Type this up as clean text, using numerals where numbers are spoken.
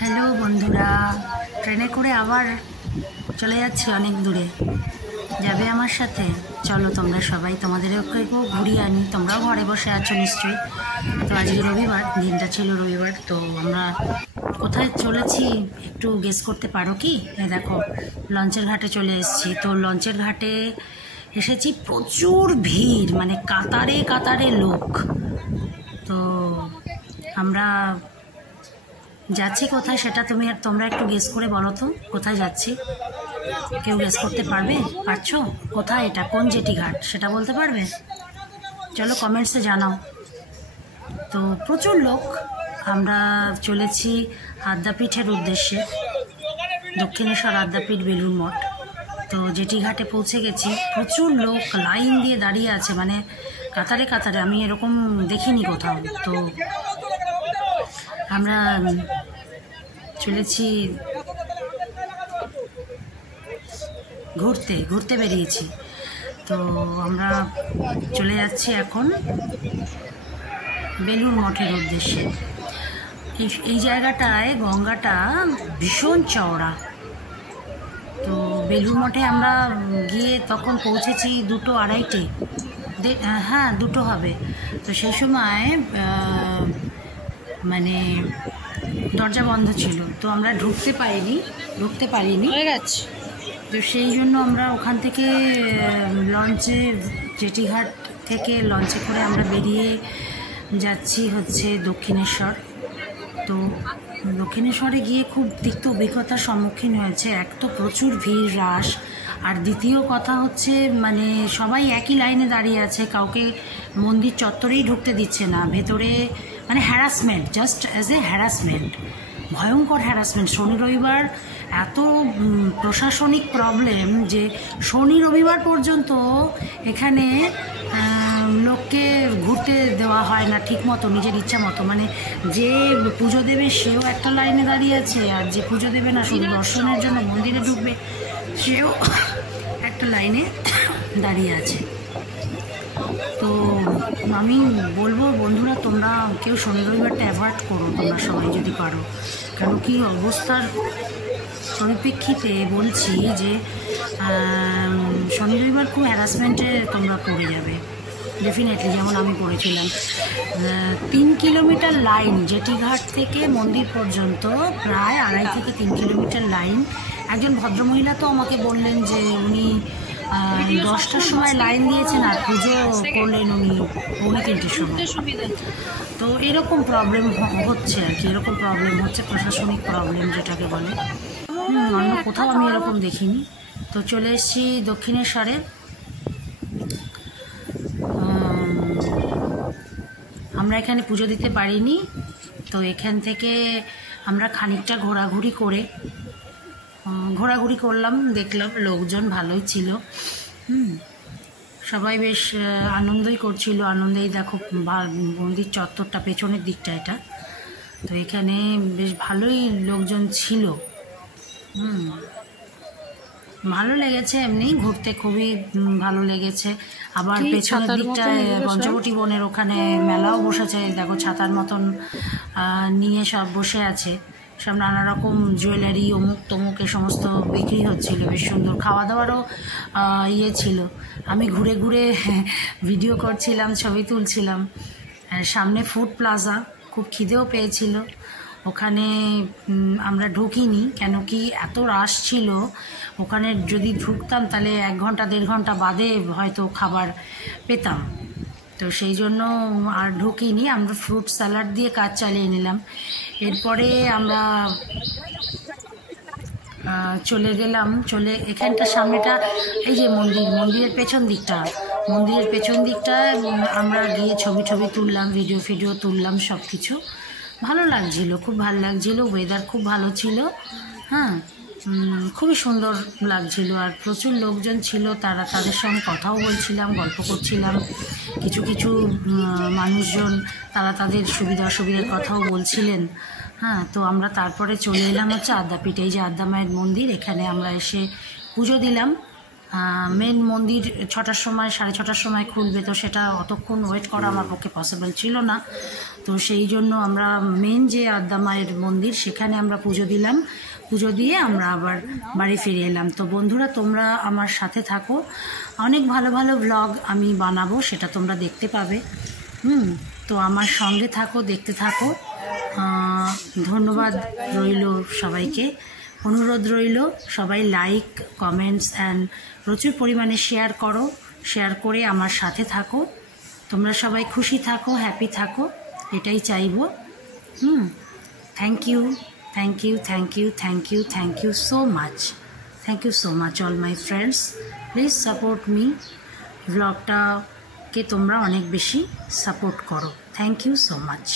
Hello বন্ধুরা, ট্রেনে করে আবার চলে যাচ্ছি অনেক দূরে। যাবে আমার সাথে? চলো তোমরা সবাই, তোমাদেরকেও ঘুরিয়ে আনি। তোমরাও ঘরে বসে আছো নিশ্চয়ই। তো আজকে রবিবার, দিনটা ছিল রবিবার। তো আমরা কোথায় চলেছি একটু গেস করতে পারো কি? দেখো, লঞ্চের ঘাটে চলে এসেছি। তো লঞ্চের ঘাটে এসেছি, প্রচুর ভিড়, মানে কাতারে কাতারে লোক। তো আমরা যাচ্ছি কোথায় সেটা তোমরা একটু গেস করে বলো তো, কোথায় যাচ্ছি? কেউ গেস করতে পারছো? কোথায় এটা, কোন জেটি ঘাট সেটা বলতে পারবে? চলো কমেন্টসে জানাও। তো প্রচুর লোক, আমরা চলেছি আদ্যাপীঠের উদ্দেশ্যে, দক্ষিণেশ্বর আদ্যাপীঠ বেলুড় মঠ। তো জেটি ঘাটে পৌঁছে গেছি। প্রচুর লোক লাইন দিয়ে দাঁড়িয়ে আছে, মানে কাতারে কাতারে, আমি এরকম দেখিনি কোথাও। তো আমরা চলেছি ঘুরতে বেরিয়েছি। তো আমরা চলে যাচ্ছি এখন বেলুড় মঠের উদ্দেশ্যে। এই জায়গাটায় গঙ্গাটা ভীষণ চওড়া। তো বেলুড় মঠে আমরা গিয়ে তখন পৌঁছেছি 2:30-2:30, হ্যাঁ 2 হবে। তো সেই সময় মানে দরজা বন্ধ ছিল, তো আমরা ঢুকতে পারিনি হয়ে গেছে। তো সেই জন্য আমরা ওখান থেকে লঞ্চে, জেটিঘাট থেকে লঞ্চে করে আমরা বেরিয়ে যাচ্ছি হচ্ছে দক্ষিণেশ্বর। তো দক্ষিণেশ্বরে গিয়ে খুব তিক্ত অভিজ্ঞতার সম্মুখীন হয়েছে। এক তো প্রচুর ভিড় রাশ, আর দ্বিতীয় কথা হচ্ছে মানে সবাই একই লাইনে দাঁড়িয়ে আছে, কাউকে মন্দির চত্বরেই ঢুকতে দিচ্ছে না ভেতরে। মানে harassment, just as a harassment, ভয়ঙ্কর হ্যারাসমেন্ট। শনি রবিবার এত প্রশাসনিক প্রবলেম যে শনি রবিবার পর্যন্ত এখানে লোককে ঘুরতে দেওয়া হয় না ঠিক মতো, নিজের ইচ্ছা মতো। মানে যে পুজো দেবে সেও একটা লাইনে দাঁড়িয়ে আছে, আর যে পুজো দেবে না, শুধু দর্শনের জন্য মন্দিরে ঢুকবে, সেও একটা লাইনে দাঁড়িয়ে আছে। তো আমি বলবো বন্ধুরা, তোমরা কেউ শনি রবিবারটা অ্যাভয়েড করো, তোমরা সবাই যদি পারো। কেন কি অবস্থার পরিপ্রেক্ষিতে বলছি যে শনি রবিবার খুব হ্যারাসমেন্টে তোমরা পড়ে যাবে ডেফিনেটলি, যেমন আমি পড়েছিলাম। 3 কিলোমিটার লাইন, জেটিঘাট থেকে মন্দির পর্যন্ত প্রায় 2.5 থেকে 3 কিলোমিটার লাইন। একজন ভদ্রমহিলা তো আমাকে বললেন যে উনি 10টার সময় লাইন দিয়েছেন আর পুজো করলেন উনি 2:45-3 সময়। তো এরকম প্রবলেম হচ্ছে আর কি, এরকম প্রবলেম হচ্ছে, প্রশাসনিক প্রবলেম যেটাকে বলে। অন্য কোথাও আমি এরকম দেখিনি। তো চলে এসেছি দক্ষিণেশ্বরে। আমরা এখানে পুজো দিতে পারিনি, তো এখান থেকে আমরা খানিকটা ঘোরাঘুরি করলাম, দেখলাম লোকজন ভালোই ছিল। সবাই বেশ আনন্দই করছিল। আনন্দেই দেখো মন্দির চত্বরটা, পেছনের দিকটা এটা। তো এখানে বেশ ভালোই লোকজন ছিল। ভালো লেগেছে, এমনি ঘুরতে খুবই ভালো লেগেছে। আবার পেছনের দিকটায় পঞ্চবটি বনের ওখানে মেলাও বসেছে, দেখো ছাতার মতন নিয়ে সব বসে আছে, সব নানা রকম জুয়েলারি অমুক তমুক এ সমস্ত বিক্রি হচ্ছিল। বেশ সুন্দর খাওয়া দাওয়ারও ইয়ে ছিল। আমি ঘুরে ঘুরে ভিডিও করছিলাম, ছবি তুলছিলাম। সামনে ফুড প্লাজা, খুব খিদেও পেয়েছিল। ওখানে আমরা ঢুকিনি, কেন কি এত রাশ ছিল। ওখানে যদি ঢুকতাম তাহলে 1 ঘন্টা 1.5 ঘন্টা বাদে হয়তো খাবার পেতাম। তো সেই জন্য আর ঢুকিনি, আমরা ফ্রুট স্যালাড দিয়ে কাজ চালিয়ে নিলাম। এরপরে আমরা চলে গেলাম, এখানটা সামনেটা এই যে মন্দিরের পেছন দিকটায় আমরা গিয়ে ছবি তুললাম, ভিডিও তুললাম, সব কিছু ভালো লাগছিল, খুব ভালো লাগছিল। ওয়েদার খুব ভালো ছিল, হ্যাঁ খুবই সুন্দর লাগছিল। আর প্রচুর লোকজন ছিল, তাদের সঙ্গে কথাও বলছিলাম, গল্প করছিলাম। কিছু মানুষজন তারা তাদের সুবিধা অসুবিধার কথাও বলছিলেন। হ্যাঁ, তো আমরা তারপরে চলে এলাম হচ্ছে আদ্যাপীঠ। এই যে আদ্যা মায়ের মন্দির, এখানে আমরা এসে পুজো দিলাম। মেন মন্দির 6টার সময় 6:30টার সময় খুলবে, তো সেটা অতক্ষণ ওয়েট করা আমার পক্ষে পসিবল ছিল না। তো সেই জন্য আমরা মেন যে আদ্যা মায়ের মন্দির সেখানে আমরা পুজো দিলাম, পুজো দিয়ে আমরা আবার বাড়ি ফিরে এলাম। তো বন্ধুরা তোমরা আমার সাথে থাকো, অনেক ভালো ভালো ব্লগ আমি বানাবো, সেটা তোমরা দেখতে পাবে। তো আমার সঙ্গে থাকো, দেখতে থাকো। ধন্যবাদ রইল সবাইকে, অনুরোধ রইল সবাই লাইক, কমেন্টস অ্যান্ড প্রচুর পরিমাণে শেয়ার করো, শেয়ার করে আমার সাথে থাকো। তোমরা সবাই খুশি থাকো, হ্যাপি থাকো, এটাই চাইবো। Thank you, thank you, thank you, thank you, thank you so much, thank you so much all my friends. Please support me, ব্লগটাকে তোমরা অনেক বেশি সাপোর্ট করো। Thank you so much.